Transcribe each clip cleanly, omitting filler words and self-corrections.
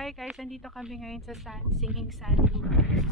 Hi guys, nandito kami ngayon sa Singing Sand Dunes.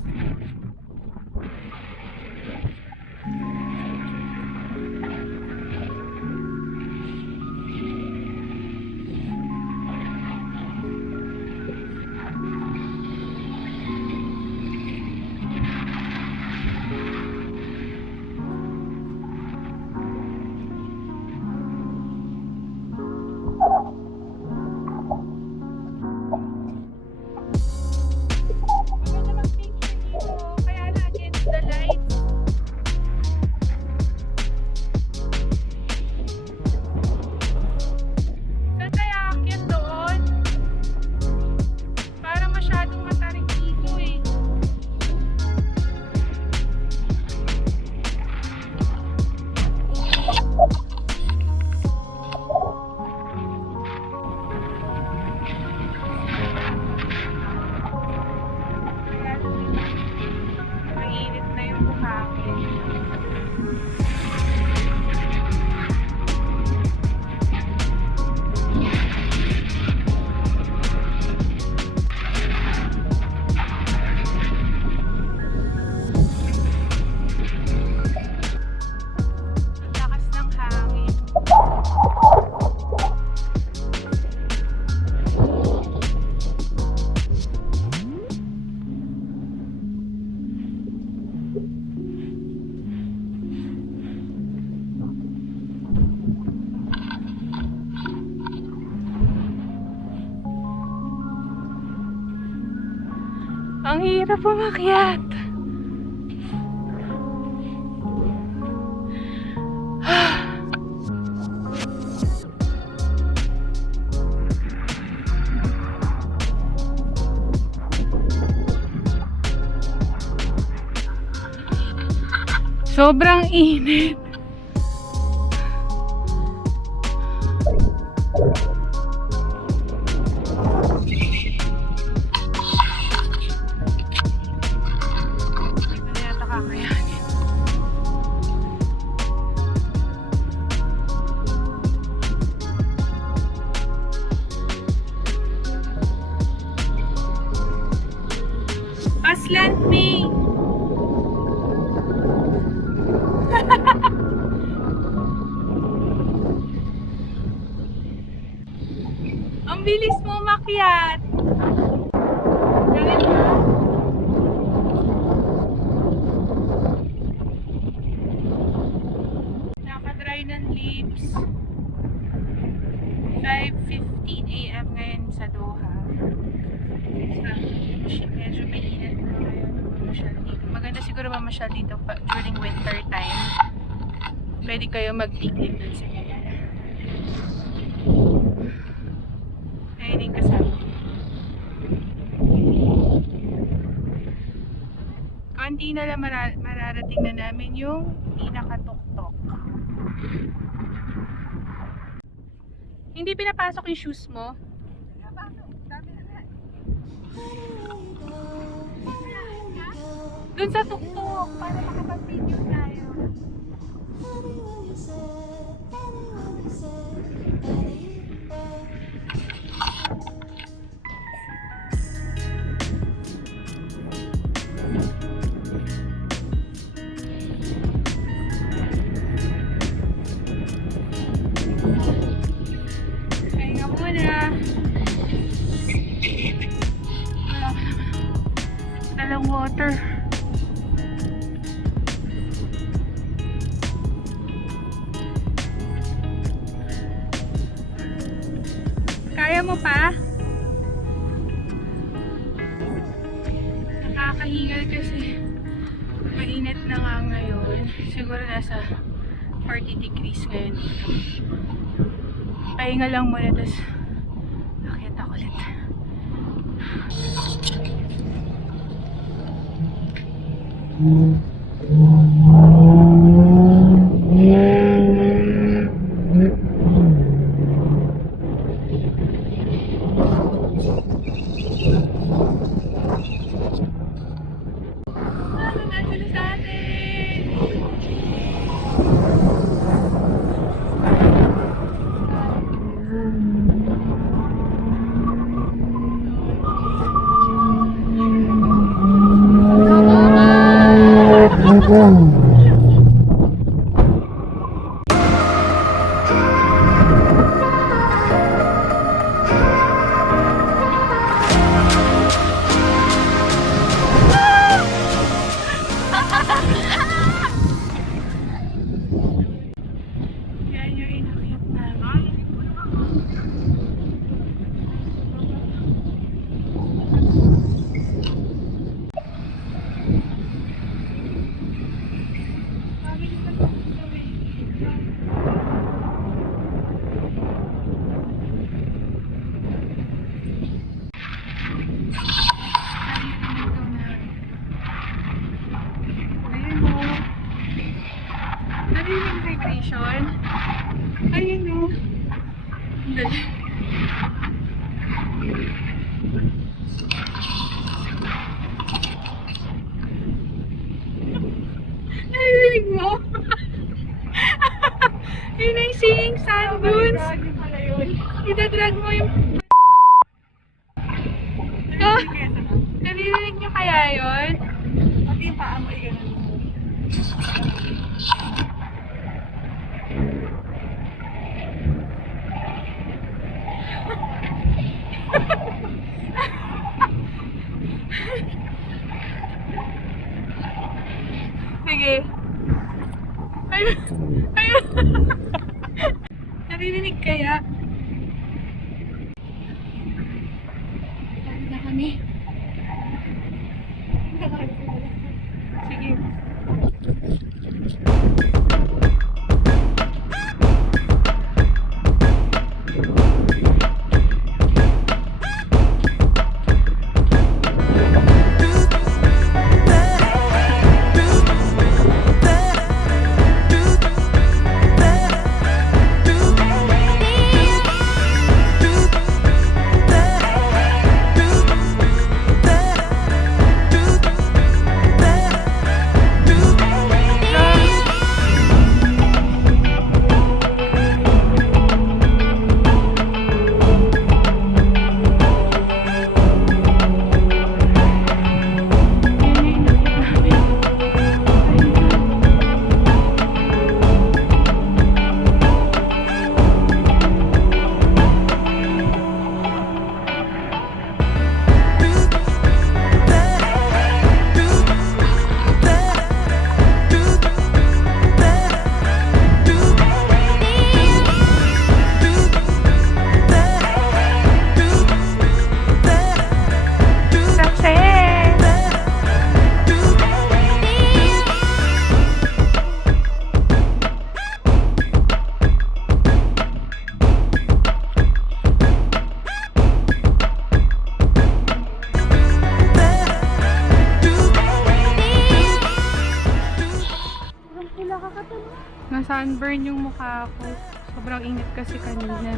Ang hirap umakyat. Sobrang init. Aslan me. Ang bilis mo umakyat. Galing ba? Nakadry ng lips. 5:15 AM ngayon sa Doha. Medyo mainit na ngayon. Maganda siguro mamasyal dito during winter time. Pwede kayo mag-picnic dun sa ganyan. Ayun yung kasama. Konti na lang mararating na namin yung pinakatuktok. Hindi pinapasok yung shoes mo? Dun sa tuktok para makapag-video tayo. Kaya nga muna. Dalang water. Kaya mo pa? Nakakahingal kasi mainit na nga ngayon. Siguro nasa 40 degrees ngayon dito. Pahinga lang muna, tapos akyat ako ulit. Yan yung inakyat namin. Ayun o. Narinig yung vibration? Ayun o. Dali. Narinig mo? Yun na yung singing sand dunes. Itadrag mo yung... Ah, narinig nyo kaya yun? Pati yung paa mo, ganun. Sige. Ayun. Ayun. Narinig kaya? Pagod na kami. Sige. Na-sunburn yung mukha ko. Sobrang init kasi kanina.